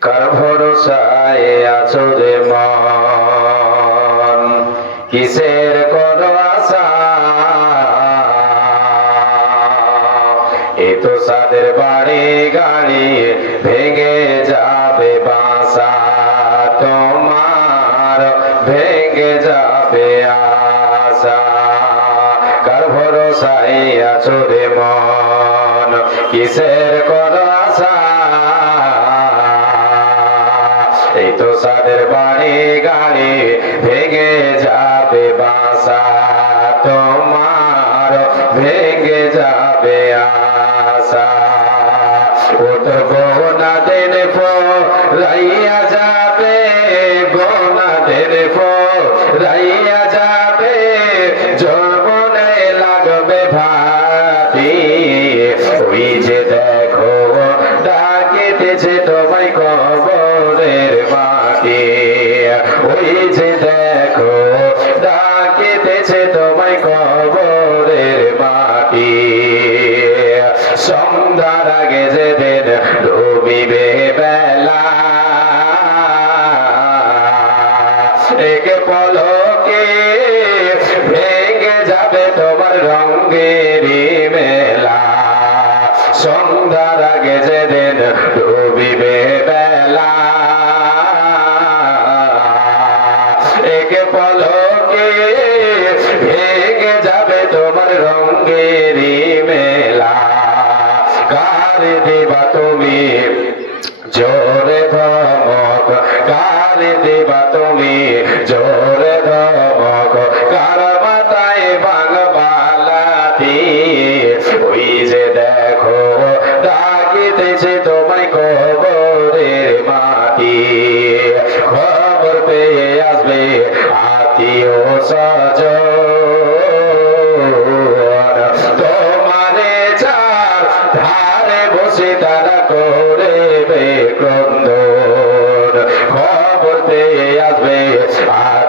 কার ভরসায় আছো রে মন? কিসের কর এ তো সাদের বাড়ি গাড়ি ভেঙে যাবে বাসা। তোমার ভেঙে যাবে আশা। কার ভরসায় আছো রে মন? কিসের কর আশা? তো সাদের বাড়ি গাড়ি ভেঙে যাবে, বাসা তোমার ভেঙে যাবে আসা ও তো গোনা দিন পো রাইয়া যাবে ডাকিতেছে তোমায় কবরের মাটি। সন্ধ্যার আগে যেদিন ডুবিবে বেলা পলকে ভেঙে যাবে তোমার রঙ্গের রঙ্গের মেলা। কার দেবা তুমি? জোরে ধমক। কার দেবা তুমি? জোরে ধমক। কার মাথায় বাংবালাতি ওই যে দেখো, ডাকিতেছে তোমায় কবরের মাটি। খবর পেয়ে আসবে আত্মীয় সজ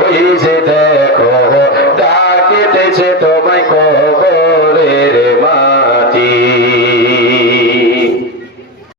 ওই যে দেখো